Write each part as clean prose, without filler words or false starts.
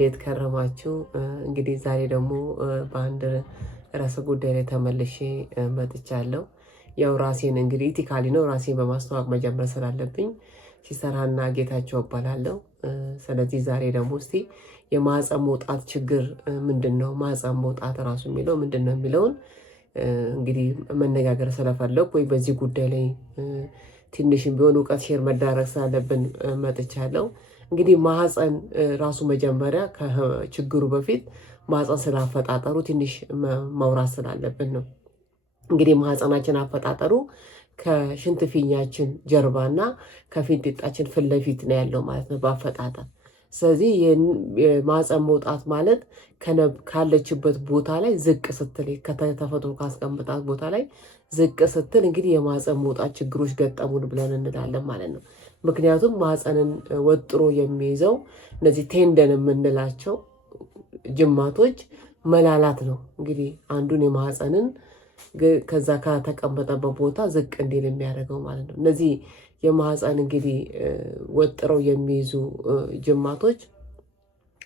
እንዴት ከረማችሁ? እንግዲህ ዛሬ ደግሞ በአንድ ርዕሰ ጉዳይ ላይ ተመልሼ መጥቻለሁ። ያው ራሴን እንግዲህ ኢቲካሊ ነው ራሴን በማስተዋወቅ መጀመር ስላለብኝ ሲስተር ሀና ጌታቸው እባላለሁ። ስለዚህ ዛሬ ደግሞ እስቲ የማህፀን መውጣት ችግር ምንድን ነው፣ ማህፀን መውጣት ራሱ የሚለው ምንድን ነው የሚለውን እንግዲህ መነጋገር ስለፈለኩ ወይ በዚህ ጉዳይ ላይ ትንሽም ቢሆን እውቀት ሼር መዳረግ ስላለብን መጥቻለሁ። እንግዲህ ማህፀን ራሱ መጀመሪያ ከችግሩ በፊት ማህፀን ስላፈጣጠሩ ትንሽ ማውራት ስላለብን ነው። እንግዲህ ማህፀናችን አፈጣጠሩ ከሽንት ፊኛችን ጀርባና ከፊንጢጣችን ፊት ለፊት ነው ያለው ማለት ነው በአፈጣጠር። ስለዚህ የማህፀን መውጣት ማለት ካለችበት ቦታ ላይ ዝቅ ስትል ከተፈጥሮ ካስቀምጣት ቦታ ላይ ዝቅ ስትል እንግዲህ የማህፀን መውጣት ችግሮች ገጠሙን ብለን እንላለን ማለት ነው። ምክንያቱም ማህፀንን ወጥሮ የሚይዘው እነዚህ ቴንደን የምንላቸው ጅማቶች መላላት ነው። እንግዲህ አንዱን የማህፀንን ከዛ ከተቀመጠበት ቦታ ዝቅ እንዲል የሚያደርገው ማለት ነው። እነዚህ የማህፀን እንግዲህ ወጥረው የሚይዙ ጅማቶች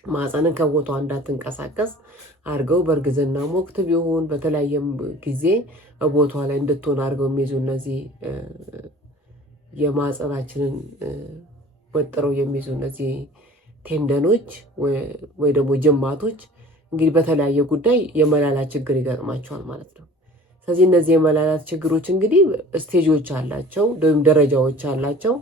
ማህፀንን ከቦታዋ እንዳትንቀሳቀስ አድርገው በእርግዝና ወቅት ቢሆን በተለያየ ጊዜ ቦታዋ ላይ እንድትሆን አድርገው የሚይዙ እነዚህ የማህፀናችንን ወጥረው የሚይዙ እነዚህ ቴንደኖች ወይ ደግሞ ጅማቶች እንግዲህ በተለያየ ጉዳይ የመላላት ችግር ይገጥማቸዋል ማለት ነው። ስለዚህ እነዚህ የመላላት ችግሮች እንግዲህ ስቴጆች አላቸው ወይም ደረጃዎች አላቸው።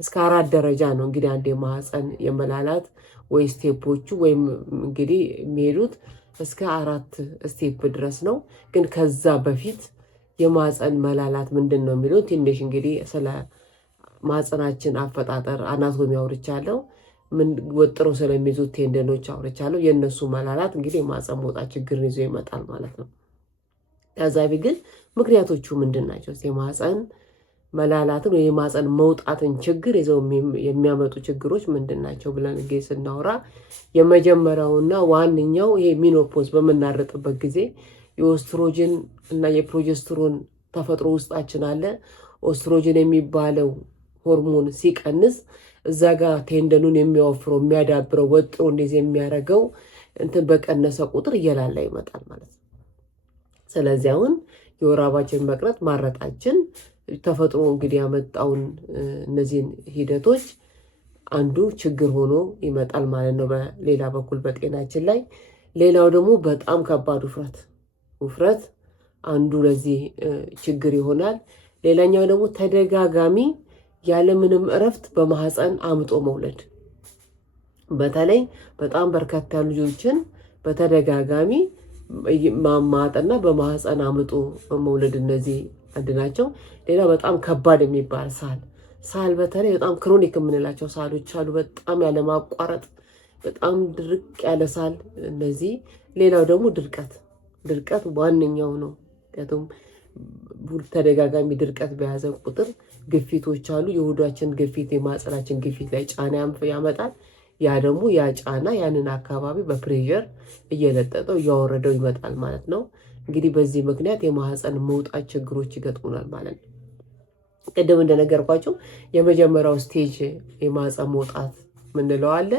እስከ 4 ደረጃ ነው እንግዲህ አንድ የማህፀን የመላላት ወይ ስቴፖቹ ወይም እንግዲህ የሚሄዱት እስከ 4 ስቴፕ ድረስ ነው። ግን ከዛ በፊት የማህፀን መላላት ምንድን ነው የሚለው ትንሽ እንግዲህ ስለ ማህፀናችን አፈጣጠር አናቶሚ አውርቻለሁ። ወጥሮ ስለሚይዙት ቴንደኖች አውርቻለሁ። የእነሱ መላላት እንግዲህ የማህፀን መውጣት ችግርን ይዞ ይመጣል ማለት ነው። ከዛ ግን ምክንያቶቹ ምንድን ናቸው? የማህፀን መላላትን ወይ የማህፀን መውጣትን ችግር ይዘው የሚያመጡ ችግሮች ምንድን ናቸው ብለን እንግዲህ ስናወራ የመጀመሪያውና ዋነኛው ይሄ ሚኖፖዝ በምናረጥበት ጊዜ የኦስትሮጅን እና የፕሮጀስትሮን ተፈጥሮ ውስጣችን አለ። ኦስትሮጅን የሚባለው ሆርሞን ሲቀንስ እዛ ጋር ቴንደኑን የሚያወፍረው የሚያዳብረው ወጥሮ እንደዚህ የሚያደርገው እንትን በቀነሰ ቁጥር እየላላ ይመጣል ማለት ነው። ስለዚህ አሁን የወር አበባችን መቅረት ማረጣችን ተፈጥሮ እንግዲህ ያመጣውን እነዚህን ሂደቶች አንዱ ችግር ሆኖ ይመጣል ማለት ነው በሌላ በኩል በጤናችን ላይ። ሌላው ደግሞ በጣም ከባድ ውፍረት አንዱ ለዚህ ችግር ይሆናል። ሌላኛው ደግሞ ተደጋጋሚ ያለምንም እረፍት በማህፀን አምጦ መውለድ። በተለይ በጣም በርካታ ልጆችን በተደጋጋሚ ማማጠና በማህፀን አምጦ መውለድ እነዚህ አንድ ናቸው። ሌላ በጣም ከባድ የሚባል ሳል በተለይ በጣም ክሮኒክ የምንላቸው ሳሎች አሉ። በጣም ያለማቋረጥ በጣም ድርቅ ያለ ሳል እነዚህ። ሌላው ደግሞ ድርቀት ዋነኛው ነው። ምክንያቱም ተደጋጋሚ ድርቀት በያዘ ቁጥር ግፊቶች አሉ። የሆዳችን ግፊት የማህፀናችን ግፊት ላይ ጫና ያመጣል። ያ ደግሞ ያ ጫና ያንን አካባቢ በፕሬዠር እየለጠጠው እያወረደው ይመጣል ማለት ነው። እንግዲህ በዚህ ምክንያት የማህፀን መውጣት ችግሮች ይገጥሙናል ማለት ነው። ቅድም እንደነገርኳቸው የመጀመሪያው ስቴጅ የማህፀን መውጣት ምንለው አለ፣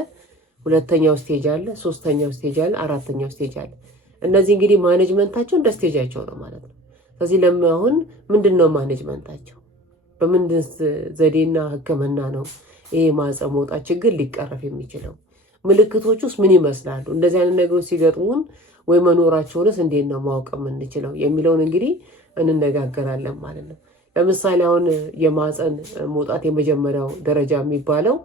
ሁለተኛው ስቴጅ አለ፣ ሶስተኛው ስቴጅ አለ፣ አራተኛው ስቴጅ አለ። እነዚህ እንግዲህ ማኔጅመንታቸው እንደ ስቴጃቸው ነው ማለት ነው። ስለዚህ አሁን ምንድነው ማኔጅመንታቸው? በምንድን ዘዴና ህክምና ነው ይሄ የማህፀን መውጣት ችግር ሊቀረፍ የሚችለው? ምልክቶች ውስጥ ምን ይመስላሉ? እንደዚህ አይነት ነገሮች ሲገጥሙን ወይ መኖራቸውንስ እንዴት ነው ማወቅ የምንችለው የሚለውን እንግዲህ እንነጋገራለን ማለት ነው። ለምሳሌ አሁን የማህፀን መውጣት የመጀመሪያው ደረጃ የሚባለው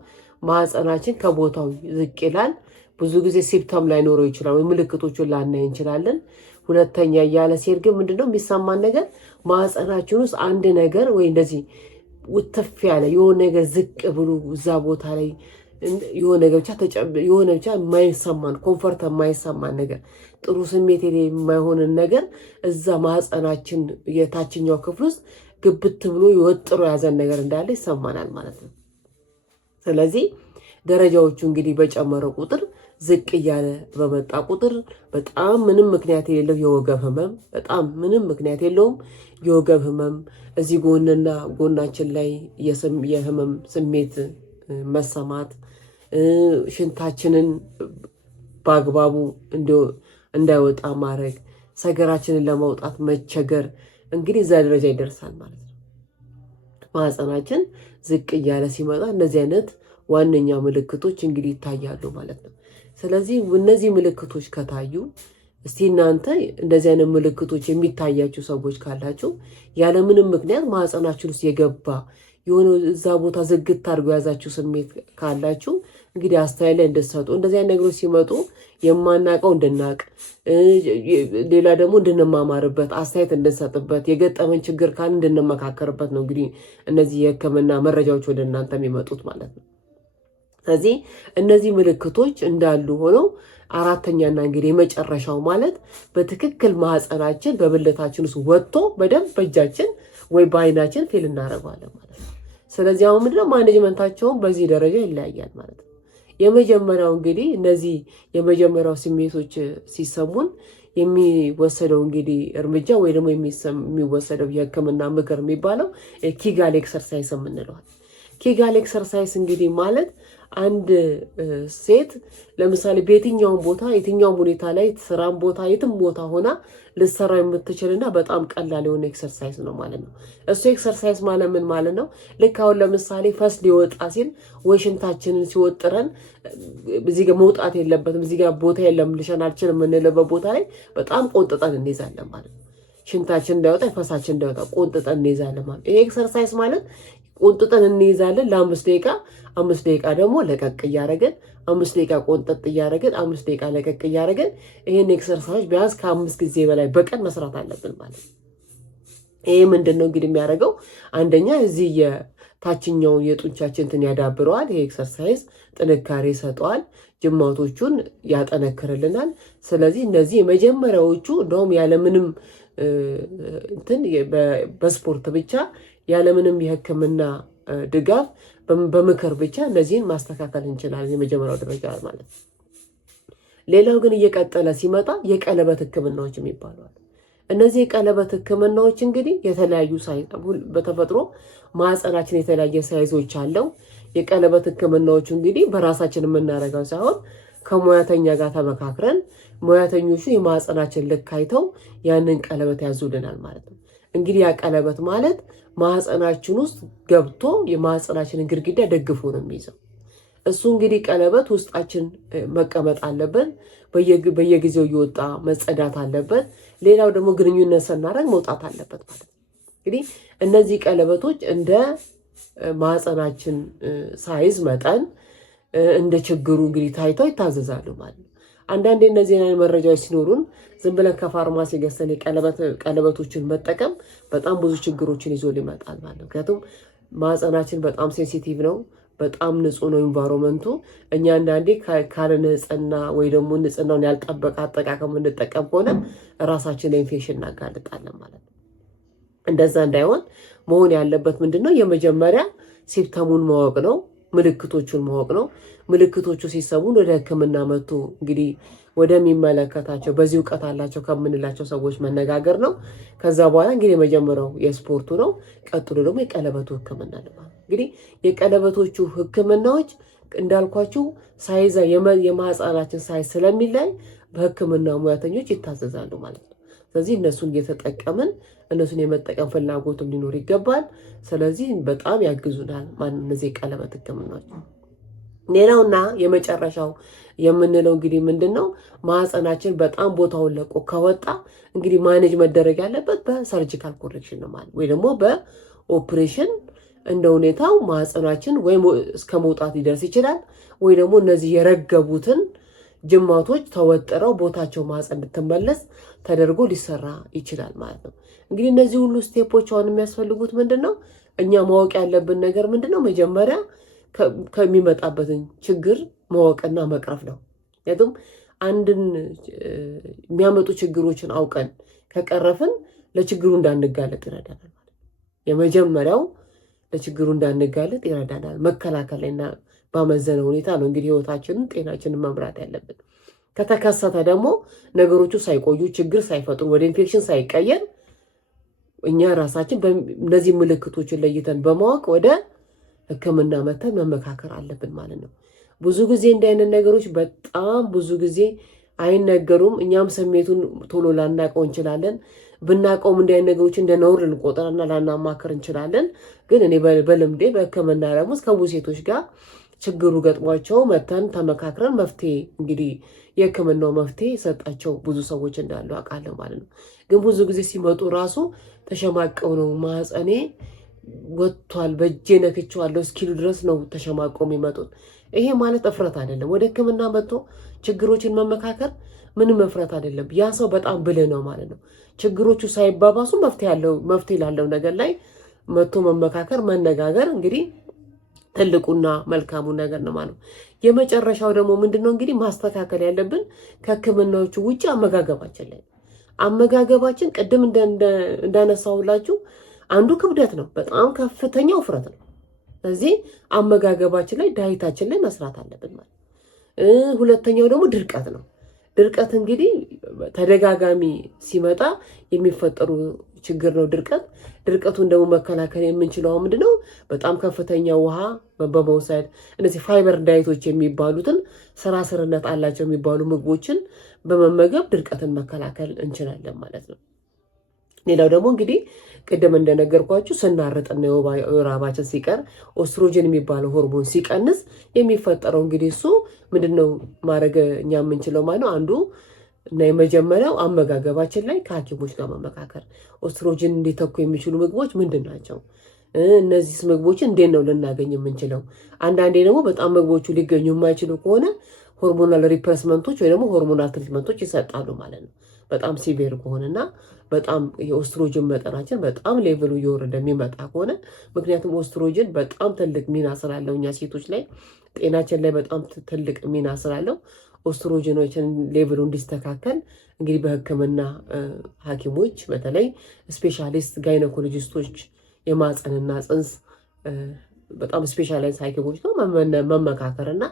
ማህፀናችን ከቦታው ዝቅ ይላል። ብዙ ጊዜ ሲምፕተም ላይኖረው ይችላል ወይ ምልክቶቹን ላናይ እንችላለን። ሁለተኛ እያለ ሲሄድ ግን ምንድነው የሚሰማን ነገር? ማህፀናችን ውስጥ አንድ ነገር ወይ እንደዚህ ውትፍ ያለ የሆነ ነገር ዝቅ ብሎ እዛ ቦታ ላይ የሆነ ነገር ብቻ የማይሰማን ኮንፈርት የማይሰማን ነገር ጥሩ ስሜት የማይሆንን ነገር እዛ ማህፀናችን የታችኛው ክፍል ውስጥ ግብት ብሎ የወጥሮ ያዘን ነገር እንዳለ ይሰማናል ማለት ነው። ስለዚህ ደረጃዎቹ እንግዲህ በጨመረ ቁጥር ዝቅ እያለ በመጣ ቁጥር በጣም ምንም ምክንያት የሌለው የወገብ ህመም፣ በጣም ምንም ምክንያት የለውም የወገብ ህመም፣ እዚህ ጎንና ጎናችን ላይ የህመም ስሜት መሰማት፣ ሽንታችንን በአግባቡ እንዳይወጣ ማድረግ፣ ሰገራችንን ለማውጣት መቸገር፣ እንግዲህ እዛ ደረጃ ይደርሳል ማለት ነው። ማህፀናችን ዝቅ እያለ ሲመጣ እነዚህ አይነት ዋነኛ ምልክቶች እንግዲህ ይታያሉ ማለት ነው። ስለዚህ እነዚህ ምልክቶች ከታዩ እስቲ እናንተ እንደዚህ አይነት ምልክቶች የሚታያችሁ ሰዎች ካላችሁ ያለምንም ምክንያት ማህፀናችን ውስጥ የገባ የሆነ እዛ ቦታ ዝግት አድርጎ የያዛችሁ ስሜት ካላችሁ እንግዲህ አስተያየት ላይ እንድትሰጡ፣ እንደዚህ አይነት ነገሮች ሲመጡ የማናውቀው እንድናቅ፣ ሌላ ደግሞ እንድንማማርበት፣ አስተያየት እንድንሰጥበት፣ የገጠመን ችግር ካለ እንድንመካከርበት ነው እንግዲህ እነዚህ የሕክምና መረጃዎች ወደ እናንተ የሚመጡት ማለት ነው። ስለዚህ እነዚህ ምልክቶች እንዳሉ ሆነው አራተኛና እንግዲህ የመጨረሻው ማለት በትክክል ማህፀናችን በብልታችን ውስጥ ወጥቶ በደንብ በእጃችን ወይ በአይናችን ፊል እናደርገዋለን ማለት ነው። ስለዚህ አሁን ምንድነው ማኔጅመንታቸውን በዚህ ደረጃ ይለያያል ማለት ነው። የመጀመሪያው እንግዲህ እነዚህ የመጀመሪያው ስሜቶች ሲሰሙን የሚወሰደው እንግዲህ እርምጃ ወይ ደግሞ የሚወሰደው የህክምና ምክር የሚባለው ኪጋል ኤክሰርሳይዝ የምንለዋል። ኪጋል ኤክሰርሳይዝ እንግዲህ ማለት አንድ ሴት ለምሳሌ በየትኛውም ቦታ የትኛውም ሁኔታ ላይ ስራም ቦታ የትም ቦታ ሆና ልትሰራው የምትችልና በጣም ቀላል የሆነ ኤክሰርሳይዝ ነው ማለት ነው። እሱ ኤክሰርሳይዝ ማለት ምን ማለት ነው? ልክ አሁን ለምሳሌ ፈስ ሊወጣ ሲል ወይ ሽንታችንን ሲወጥረን እዚህ ጋር መውጣት የለበትም እዚህ ጋር ቦታ የለም ልሸናችን የምንልበት ቦታ ላይ በጣም ቆንጥጠን እንይዛለን ማለት ነው። ሽንታችን እንዳይወጣ ፈሳችን እንዳይወጣ ቆንጥጠን እንይዛለን ማለት ይሄ ኤክሰርሳይዝ ማለት ቆንጥጠን እንይዛለን ለ5 ደቂቃ 5 ደቂቃ ደግሞ ለቀቅ እያደረግን 5 ደቂቃ ቆንጠጥ እያደረግን 5 ደቂቃ ለቀቅ እያደረግን ይሄን ኤክሰርሳይዝ ቢያንስ ከ5 ጊዜ በላይ በቀን መስራት አለብን ማለት ነው። ይሄ ምንድነው እንግዲህ የሚያደርገው አንደኛ እዚህ የታችኛው የጡንቻችን እንትን ያዳብረዋል። ይሄ ኤክሰርሳይዝ ጥንካሬ ይሰጠዋል፣ ጅማቶቹን ያጠነክርልናል። ስለዚህ እነዚህ የመጀመሪያዎቹ እንደውም ያለምንም እንትን በስፖርት ብቻ ያለምንም የህክምና ድጋፍ በምክር ብቻ እነዚህን ማስተካከል እንችላለን። የመጀመሪያው ደረጃ ማለት ነው። ሌላው ግን እየቀጠለ ሲመጣ የቀለበት ህክምናዎች የሚባሉ አሉ። እነዚህ የቀለበት ህክምናዎች እንግዲህ የተለያዩ በተፈጥሮ ማህፀናችን የተለያየ ሳይዞች አለው። የቀለበት ህክምናዎቹ እንግዲህ በራሳችን የምናደርገው ሳይሆን ከሙያተኛ ጋር ተመካክረን ሙያተኞቹ የማህፀናችን ልክ አይተው ያንን ቀለበት ያዙልናል ማለት ነው። እንግዲህ ያ ቀለበት ማለት ማህፀናችን ውስጥ ገብቶ የማህፀናችንን ግድግዳ ደግፎ ነው የሚይዘው። እሱ እንግዲህ ቀለበት ውስጣችን መቀመጥ አለበት። በየጊዜው እየወጣ መጸዳት አለበት። ሌላው ደግሞ ግንኙነት ስናደርግ መውጣት አለበት ማለት ነው። እንግዲህ እነዚህ ቀለበቶች እንደ ማህፀናችን ሳይዝ መጠን እንደ ችግሩ እንግዲህ ታይተው ይታዘዛሉ ማለት ነው። አንዳንዴ እነዚህ አይነት መረጃዎች ሲኖሩን ዝም ብለን ከፋርማሲ ገዝተን ቀለበቶችን መጠቀም በጣም ብዙ ችግሮችን ይዞ ሊመጣል ማለት ነው። ምክንያቱም ማህፀናችን በጣም ሴንሲቲቭ ነው፣ በጣም ንጹህ ነው ኢንቫይሮመንቱ። እኛ አንዳንዴ ካለ ንጽህና ወይ ደግሞ ንጽህናውን ያልጠበቀ አጠቃቀም እንጠቀም ከሆነ ራሳችን ለኢንፌክሽን እናጋልጣለን ማለት ነው። እንደዛ እንዳይሆን መሆን ያለበት ምንድነው? የመጀመሪያ ሲምፕተሙን ማወቅ ነው፣ ምልክቶቹን ማወቅ ነው። ምልክቶቹ ሲሰሙን ወደ ህክምና መጥቶ እንግዲህ ወደሚመለከታቸው በዚህ እውቀት አላቸው ከምንላቸው ሰዎች መነጋገር ነው። ከዛ በኋላ እንግዲህ የመጀመሪያው የስፖርቱ ነው። ቀጥሎ ደግሞ የቀለበቱ ህክምና ነው። እንግዲህ የቀለበቶቹ ህክምናዎች እንዳልኳችሁ ሳይዛ የማህፀናችን ሳይዝ ስለሚላይ በህክምና ሙያተኞች ይታዘዛሉ ማለት ነው። ስለዚህ እነሱን እየተጠቀምን እነሱን የመጠቀም ፍላጎትም ሊኖር ይገባል። ስለዚህ በጣም ያግዙናል እነዚህ የቀለበት ህክምናዎች። ሌላውና የመጨረሻው የምንለው እንግዲህ ምንድነው? ማህፀናችን በጣም ቦታውን ለቆ ከወጣ እንግዲህ ማኔጅ መደረግ ያለበት በሰርጂካል ኮሬክሽን ነው ማለት ወይ ደግሞ በኦፕሬሽን እንደ ሁኔታው ማህፀናችን ወይም እስከ መውጣት ሊደርስ ይችላል፣ ወይ ደግሞ እነዚህ የረገቡትን ጅማቶች ተወጥረው ቦታቸው ማህፀን እንድትመለስ ተደርጎ ሊሰራ ይችላል ማለት ነው። እንግዲህ እነዚህ ሁሉ ስቴፖች አሁን የሚያስፈልጉት ምንድነው? እኛ ማወቅ ያለብን ነገር ምንድነው? መጀመሪያ ከሚመጣበትን ችግር ማወቅና መቅረፍ ነው። ምክንያቱም አንድን የሚያመጡ ችግሮችን አውቀን ከቀረፍን ለችግሩ እንዳንጋለጥ ይረዳናል። የመጀመሪያው ለችግሩ እንዳንጋለጥ ይረዳናል። መከላከል ላይና ባመዘነ ሁኔታ ነው እንግዲህ ህይወታችንን ጤናችንን መምራት ያለብን። ከተከሰተ ደግሞ ነገሮቹ ሳይቆዩ ችግር ሳይፈጥሩ ወደ ኢንፌክሽን ሳይቀየር እኛ ራሳችን እነዚህ ምልክቶችን ለይተን በማወቅ ወደ ህክምና መተን መመካከር አለብን ማለት ነው። ብዙ ጊዜ እንዲህ አይነት ነገሮች በጣም ብዙ ጊዜ አይነገሩም። እኛም ስሜቱን ቶሎ ላናውቀው እንችላለን። ብናውቀውም እንዲህ አይነት ነገሮች እንደ ነውር ልንቆጥርና ላናማክር እንችላለን። ግን እኔ በልምዴ በሕክምና ደግሞ እስከ ብዙ ሴቶች ጋር ችግሩ ገጥሟቸው መተን ተመካክረን መፍትሄ እንግዲህ የሕክምናው መፍትሄ የሰጣቸው ብዙ ሰዎች እንዳሉ አውቃለሁ ማለት ነው። ግን ብዙ ጊዜ ሲመጡ ራሱ ተሸማቀው ነው ማህፀኔ ወጥቷል በእጄ ነክቼዋለሁ እስኪሉ ድረስ ነው ተሸማቀው የሚመጡት። ይሄ ማለት እፍረት አይደለም። ወደ ሕክምና መጥቶ ችግሮችን መመካከር ምንም መፍረት አይደለም። ያ ሰው በጣም ብልህ ነው ማለት ነው። ችግሮቹ ሳይባባሱ መፍትሄ ላለው ነገር ላይ መጥቶ መመካከር፣ መነጋገር እንግዲህ ትልቁና መልካሙ ነገር ነው ማለት ነው። የመጨረሻው ደግሞ ምንድነው እንግዲህ ማስተካከል ያለብን ከሕክምናዎቹ ውጭ አመጋገባችን ላይ አመጋገባችን ቅድም እንዳነሳሁላችሁ አንዱ ክብደት ነው፣ በጣም ከፍተኛ ውፍረት ነው። ስለዚህ አመጋገባችን ላይ ዳይታችን ላይ መስራት አለብን ማለት። ሁለተኛው ደግሞ ድርቀት ነው። ድርቀት እንግዲህ ተደጋጋሚ ሲመጣ የሚፈጠሩ ችግር ነው ድርቀት። ድርቀቱን ደግሞ መከላከል የምንችለው ምንድነው? በጣም ከፍተኛ ውሃ በመውሰድ እነዚህ ፋይበር ዳይቶች የሚባሉትን ስራስርነት አላቸው የሚባሉ ምግቦችን በመመገብ ድርቀትን መከላከል እንችላለን ማለት ነው። ሌላው ደግሞ እንግዲህ ቅድም እንደነገርኳችሁ ስናርጥና የወር አበባችን ሲቀር ኦስትሮጅን የሚባለው ሆርሞን ሲቀንስ የሚፈጠረው እንግዲህ እሱ ምንድነው ማድረግ እኛ የምንችለው ማለት ነው። አንዱ እና የመጀመሪያው አመጋገባችን ላይ ከሐኪሞች ጋር መመካከር። ኦስትሮጅን እንዲተኩ የሚችሉ ምግቦች ምንድን ናቸው? እነዚህ ምግቦችን እንዴት ነው ልናገኝ የምንችለው? አንዳንዴ ደግሞ በጣም ምግቦቹ ሊገኙ የማይችሉ ከሆነ ሆርሞናል ሪፕሌስመንቶች ወይ ደግሞ ሆርሞናል ትሪትመንቶች ይሰጣሉ ማለት ነው። በጣም ሲቪር ከሆነና በጣም የኦስትሮጅን መጠናችን በጣም ሌቭሉ እየወረደ የሚመጣ ከሆነ ምክንያቱም ኦስትሮጅን በጣም ትልቅ ሚና ስላለው እኛ ሴቶች ላይ ጤናችን ላይ በጣም ትልቅ ሚና ስላለው ኦስትሮጅኖችን ሌቭሉ እንዲስተካከል እንግዲህ በሕክምና ሐኪሞች በተለይ ስፔሻሊስት ጋይኖኮሎጂስቶች የማህፀንና ጽንስ በጣም ስፔሻላይዝ ሐኪሞች ነው መመካከርና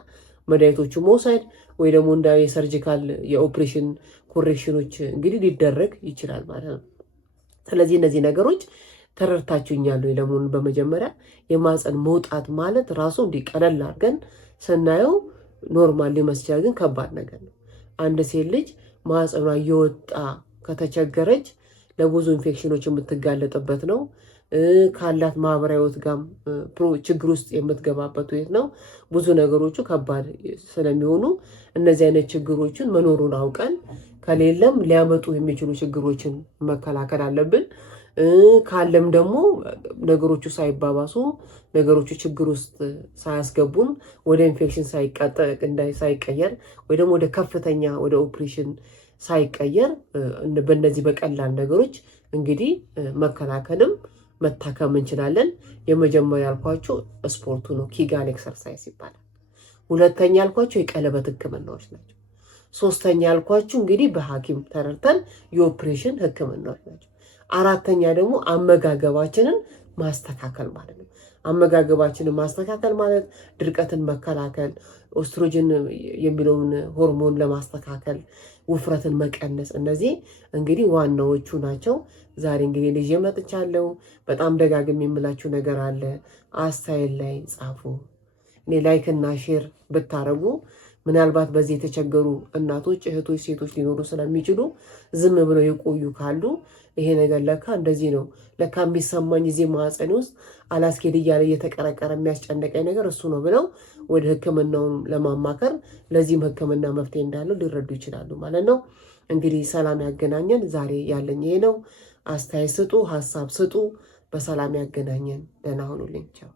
መድኃኒቶቹ መውሰድ ወይ ደግሞ እንደ የሰርጂካል የኦፕሬሽን ኮሬክሽኖች እንግዲህ ሊደረግ ይችላል ማለት ነው። ስለዚህ እነዚህ ነገሮች ተረድታችሁኛል ወይ? ለመሆኑ በመጀመሪያ የማህፀን መውጣት ማለት ራሱ እንዲህ ቀለል አድርገን ስናየው ኖርማል ሊመስል ግን ከባድ ነገር ነው። አንድ ሴት ልጅ ማህፀኗ እየወጣ ከተቸገረች ለብዙ ኢንፌክሽኖች የምትጋለጥበት ነው። ካላት ማህበራዊ ህይወት ጋር ችግር ውስጥ የምትገባበት ሁኔታ ነው። ብዙ ነገሮቹ ከባድ ስለሚሆኑ እነዚህ አይነት ችግሮችን መኖሩን አውቀን ከሌለም ሊያመጡ የሚችሉ ችግሮችን መከላከል አለብን። ካለም ደግሞ ነገሮቹ ሳይባባሱ ነገሮቹ ችግር ውስጥ ሳያስገቡን ወደ ኢንፌክሽን ሳይቀየር ወይ ደግሞ ወደ ከፍተኛ ወደ ኦፕሬሽን ሳይቀየር በእነዚህ በቀላል ነገሮች እንግዲህ መከላከልም መታከም እንችላለን። የመጀመሪያ ያልኳቸው ስፖርቱ ነው፣ ኪጋን ኤክሰርሳይዝ ይባላል። ሁለተኛ ያልኳቸው የቀለበት ህክምናዎች ናቸው። ሶስተኛ ያልኳችሁ እንግዲህ በሐኪም ተረድተን የኦፕሬሽን ህክምናዎች ናቸው። አራተኛ ደግሞ አመጋገባችንን ማስተካከል ማለት ነው። አመጋገባችንን ማስተካከል ማለት ድርቀትን መከላከል፣ ኦስትሮጅን የሚለውን ሆርሞን ለማስተካከል፣ ውፍረትን መቀነስ፣ እነዚህ እንግዲህ ዋናዎቹ ናቸው። ዛሬ እንግዲህ ልጄ መጥቻለሁ። በጣም ደጋግም የምላችሁ ነገር አለ። አስተያየት ላይ ጻፉ። እኔ ላይክ እና ሼር ብታረጉ ምናልባት በዚህ የተቸገሩ እናቶች፣ እህቶች፣ ሴቶች ሊኖሩ ስለሚችሉ ዝም ብለው የቆዩ ካሉ ይሄ ነገር ለካ እንደዚህ ነው፣ ለካ የሚሰማኝ ጊዜ ማህፀኔ ውስጥ አላስኬድ እያለ እየተቀረቀረ የሚያስጨነቀኝ ነገር እሱ ነው ብለው ወደ ህክምናውን ለማማከር ለዚህም ህክምና መፍትሄ እንዳለው ሊረዱ ይችላሉ ማለት ነው። እንግዲህ ሰላም ያገናኘን። ዛሬ ያለኝ ይሄ ነው። አስተያየት ስጡ፣ ሀሳብ ስጡ። በሰላም ያገናኘን። ደህና ሁኑልኝ። ቻው።